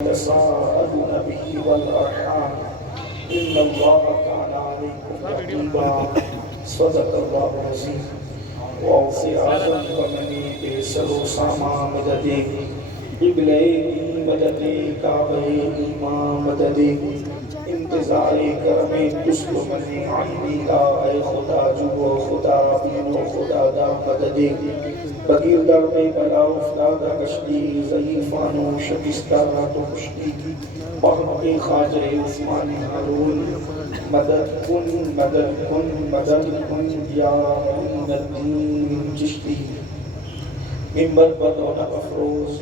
تساءلون به والأرحام إن الله كان عليكم رقيبا صدق الله العظيم وأوصي أعظم ومني بسر ساما مددي قبلي مددي كعبي ما مددي انتظاری کرمی تسلمنی عینی لا اے خدا جو خدا بینو خدا دا مددی بگیر در میں بلا افلادا کشتی ضعیفانو شکستانا تو کشتی محمد خواجہ عثمانی حرون مدد کن مدد کن مدد کن یا معین الدین چشتی ممبر بدونہ افروز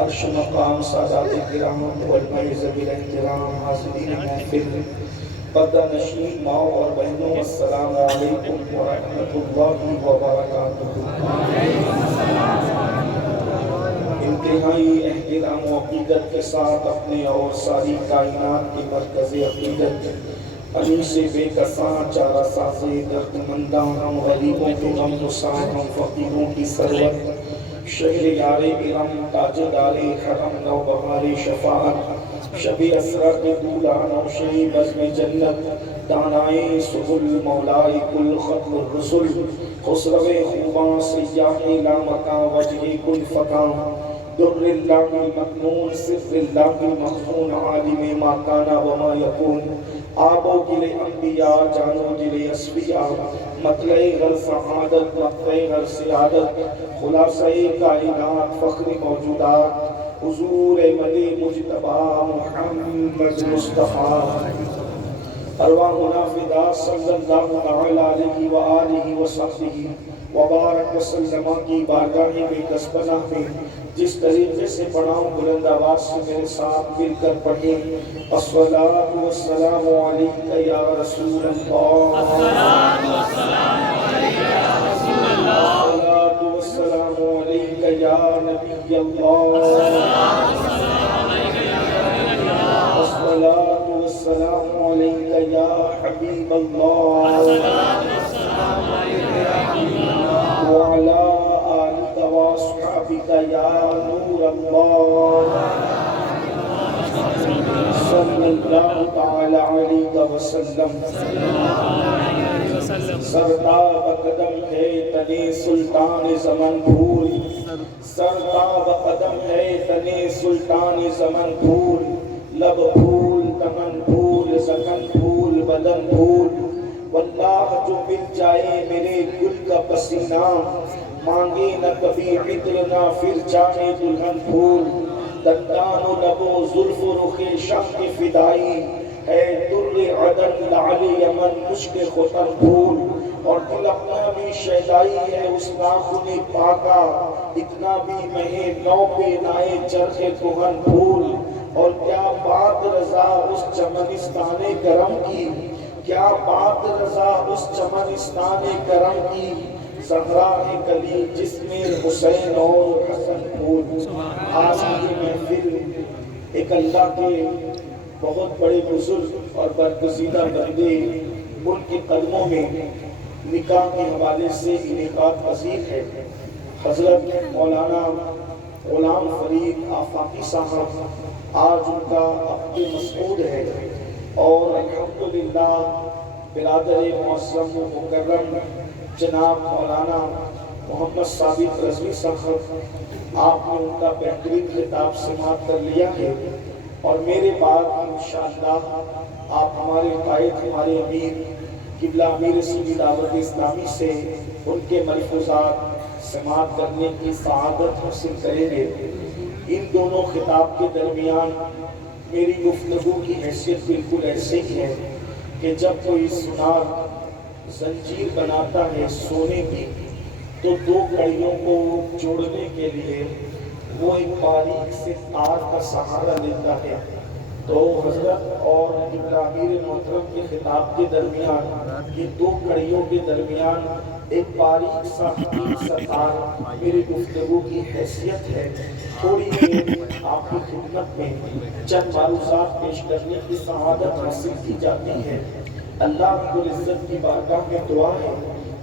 عرش مقام سادات کرام والمعز بالاحترام حاضرین محفل پردہ نشین ماؤں اور بہنوں السلام علیکم ورحمۃ اللہ وبرکاتہ۔ انتہائی احترام و عقیدت کے ساتھ اپنے اور ساری کائنات کے مرکز عقیدت انیس بے کساں چارہ سازے درد مندان ہم غریبوں کے غم نسان ہم فقیروں کی سرور شہر یار ارم تاجدار حرم نو بہار شفاعت شب اسرا کے دولا نوشی بزم جنت دانائے سبل مولائی کل ختم الرسل خسرو خوباں سیاح لامکاں وجہ کل فقاں در اللہ المکنون سر اللہ المخفون عالم ما کانا وما یکون آبو گلے انبیاء جانو گلے اسفیاء مطلع غر سعادت مطلع غر سیادت خلاصہ کائنات فخر موجودات حضور مدی مجتبہ محمد مصطفیٰ ارواحنا فدا صلی اللہ تعالی علیہ وآلہ وصحبہ وبارک وسلم کی بارگاہ میں کسبنہ میں جس طریقے سے پڑھاؤں بلند آواز سے میرے ساتھ مل کر پڑھیں الصلاۃ والسلام علیک یا رسول اللہ، الصلاۃ والسلام علیک یا رسول اللہ، الصلاۃ والسلام علیک یا نبی اللہ، الصلاۃ والسلام علیک یا حبیب اللہ، وعلی آلک واصحابک یا نور اللہ صلی اللہ تعالی علیہ وسلم۔ سرتاب قدم ہے تنے سلطان زمن بھول، سرتاب قدم ہے تنے سلطان زمن بھول، لب بھول دمن بھول زکن بھول بدن بھول، واللہ جو مل جائے میرے گل کا پسینہ مانگے نہ کبھی عطر نہ پھر چاہے دلہن پھول، دندان و لب و زلف و رخ شم کی فدائی ہے در عدن لعل یمن مشک خطر پھول، اور دل اپنا بھی شیدائی ہے اس ناخن پاکا اتنا بھی مہے نو پہ نائے چرخ کہن پھول، اور کیا بات رضا اس چمنستان کرم کی، کیا بات رضا اس چمنستان کرم کی، زہرا کلی جس میں حسین اور حسن پھول۔ آج کی محفل ایک اللہ کے بہت بڑے بزرگ اور برگزیدہ بندے ان کے قدموں میں نکاح کے حوالے سے انعقاد پذیر ہے۔ حضرت مولانا غلام فرید آفاقی صاحب آج ان کا عقد مسعود ہے، اور الحمدللہ برادر معظم و مکرم جناب مولانا محمد ثابت رضوی صاحب آپ نے ان کا بہترین خطاب سماعت کر لیا ہے، اور میرے بعد انشاءاللہ آپ ہمارے قائد ہمارے امیر قبلہ امیر سنی دعوت اسلامی سے ان کے ملفوظات سماعت کرنے کی سعادت حاصل کریں گے۔ ان دونوں خطاب کے درمیان میری گفتگو کی حیثیت بالکل ایسے ہی ہے کہ جب کوئی سنار زنجیر بناتا ہے سونے کی تو دو کڑیوں کو جوڑنے کے لیے وہ ایک باریک سے تار کا سہارا لیتا ہے، تو حضرت اور قبلہ امیر محترم کے خطاب کے درمیان یہ دو کڑیوں کے درمیان ایک باریک سا حقیق سا تار میری گفتگو کی حیثیت ہے۔ تھوڑی دیر آپ کی خدمت میں چند معروضات پیش کرنے کی سعادت حاصل کی جاتی ہے۔ اللہ رب العزت کی بارگاہ میں دعا ہے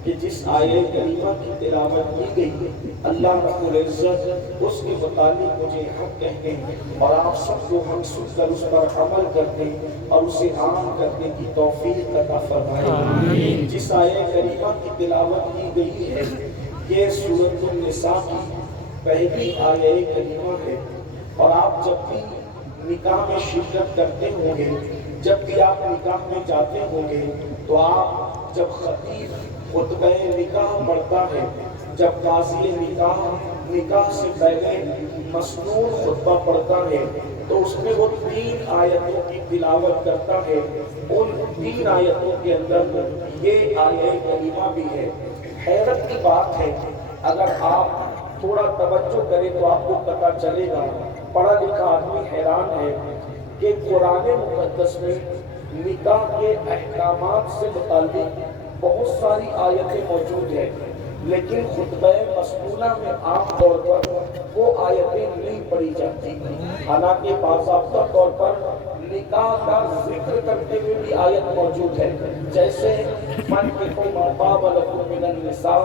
کہ جس آیہ کریمہ کی تلاوت کی گئی اللہ رب العزت اس کے متعلق مجھے حق کہنے اور آپ سب کو حق سن کر اس پر عمل کرنے اور اسے عام کرنے کی توفیق عطا فرمائے۔ جس آیہ کریمہ کی تلاوت کی گئی ہے یہ سورۃ النساء کی پہلی آیہ کریمہ ہے، اور آپ جب بھی نکاح میں شرکت کرتے ہوں گے، جب بھی آپ نکاح میں جاتے ہوں گے، تو آپ جب خطیب خطبہ نکاح پڑھتا ہے، جب قاضی نکاح سے پہلے مسنون خطبہ پڑھتا ہے، تو اس میں وہ 3 آیتوں کی تلاوت کرتا ہے۔ ان 3 آیتوں کے اندر یہ آیہ کریمہ بھی ہے۔ حیرت کی بات ہے، اگر آپ تھوڑا توجہ کریں تو آپ کو پتہ چلے گا، پڑھا لکھا آدمی حیران ہے کہ قرآن مقدس میں نکاح کے احکامات سے متعلق بہت ساری آیتیں موجود ہیں، لیکن خطبہ مسنونہ میں عام طور پر وہ آیتیں نہیں پڑھی جاتی، حالانکہ باضابطہ طور پر نکاح کا ذکر کرتے ہوئے بھی آیت موجود ہے، جیسے فَانكِحُوا مَا طَابَ لَكُم مِّنَ النِّسَاءِ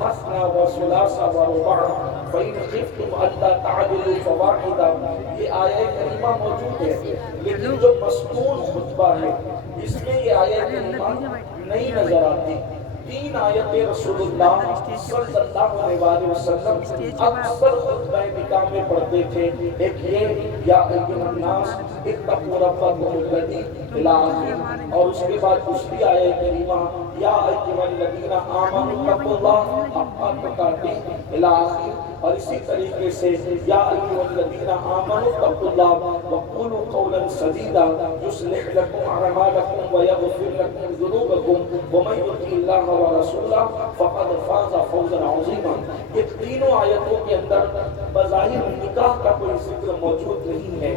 مَثْنَىٰ وَثُلَاثَ وَرُبَاعَ فَإِنْ خِفْتُمْ أَلَّا تَعْدِلُوا فَوَاحِدَةً، یہ آیہ کریمہ موجود ہے، لیکن جو مسنون خطبہ ہے اس میں یہ آیہ کریمہ نہیں نظر آتی۔ 3 آیتیں رسول اللہ صلی اللہ علیہ وسلم اکثر خطبہ نکاح میں پڑھتے تھے، ایک یہ یا ایھا الناس اتقوا ربکم الذی الی آخر، اور اس کے بعد دوسری آیہ کریمہ یا ایھا الذین آمنوا اتقوا اللہ حق تقاته الی آخر، اور اسی طریقے سے یا ایھا الذین آمنوا اتقوا اللہ وقولوا قولا سدیدا یصلح لکم اعمالکم ویغفر لکم ذنوبکم ومن یطع اللہ ورسولہ فقد فاز فوزا عظیما۔ یہ تینوں آیتوں کے اندر بظاہر نکاح کا کوئی ذکر موجود نہیں ہے،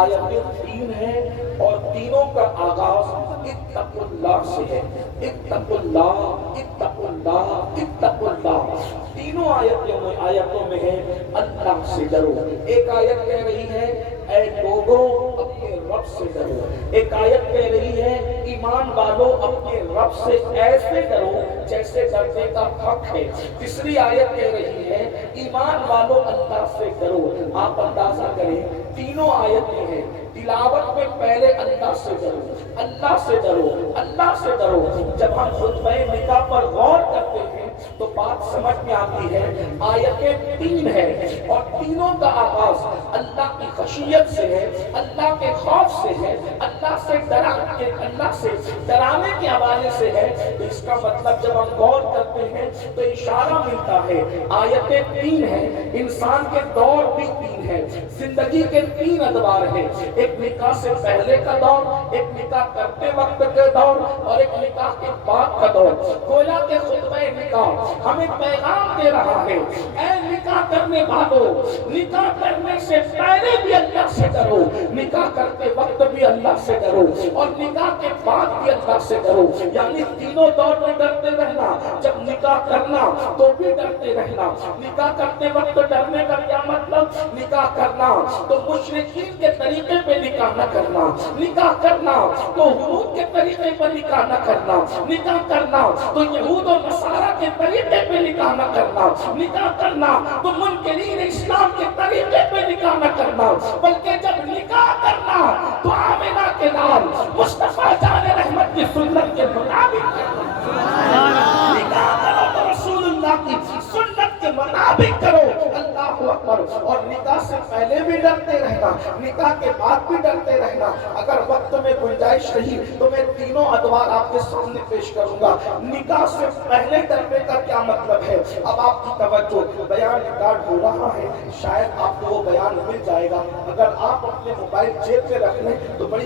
آیتیں 3 ہیں اور تینوں کا آغاز اتقوا اللہ سے ہے، اتقوا اللہ اتقوا اللہ اتقوا اللہ۔ تینوں آیتوں میں ہے اللہ سے ڈرو۔ ایک آیت کہہ رہی ہے اے لوگوں اپنے رب سے ڈرو، ایک آیت کہہ رہی ہے ایمان والو اپنے رب سے ایسے ڈرو جیسے ڈرنے کا حق ہے، تیسری آیت کہہ رہی ہے ایمان والو اللہ سے ڈرو۔ آپ اندازہ کریں تینوں آیتیں ہیں، تلاوت میں پہلے اللہ سے ڈرو، اللہ سے ڈرو، اللہ سے ڈرو۔ جب ہم خطبہ نکاح پر غور کرتے ہیں تو بات سمجھ میں آتی ہے، آیتیں 3 ہیں اور تینوں کا آغاز اللہ کی خشیت سے ہے، اللہ کے خوف سے ہے، اللہ سے ڈرانے کے حوالے سے ہے۔ تو اس کا مطلب جب ہم غور کرتے ہیں تو اشارہ ملتا ہے آیتیں 3 ہیں، انسان کے دور بھی 3 ہیں، زندگی کے 3 ادوار ہیں، ایک نکاح سے پہلے کا دور، ایک نکاح کرتے وقت کے دور اور ایک نکاح کے بعد کا دور۔ گویا کہ خطبہ نکاح ہمیں پیغام دے رہا ہے، اے نکاح کرنے والوں، نکاح کرنے سے پہلے بھی اللہ سے ڈرو، نکاح کرتے وقت بھی اللہ سے ڈرو اور نکاح کے بعد بھی اللہ سے ڈرو، یعنی تینوں دور میں ڈرتے رہنا، جب نکاح کرنا تو بھی ڈرتے رہنا۔ نکاح کرتے وقت ڈرنے کا کیا مطلب؟ نکاح کرنا تو مشرکین کے طریقے پہ نکاح نہ کرنا، نکاح کرنا تو حدود کے طریقے پر نکاح نہ کرنا، نکاح کرنا تو یہود و نصارہ کے طریقے پہ نکاح نہ کرنا، نکاح کرنا تو منکرین اسلام کے طریقے پہ نکاح نہ کرنا، بلکہ جب نکاح کرنا تو آمنہ کے نام مصطفیٰ جان رحمت کی سنت کے مطابق نکاح کرو تو رسول اللہ کی سنت کے مطابق کرو۔ اللہ اکبر۔ اور نکاح سے پہلے بھی ڈرتے رہنا، نکاح کے بعد بھی ڈرتے رہنا۔ اگر وقت میں گنجائش رہی تو میں تینوں ادوار آپ کے سامنے پیش کروں گا۔ نکاح سے پہلے ڈرنے کا کیا مطلب ہے؟ اب آپ کی توجہ، بیان ریکارڈ ہو رہا ہے، شاید آپ کو وہ بیان مل جائے گا، اگر آپ اپنے موبائل جیب میں رکھ لیں تو بڑی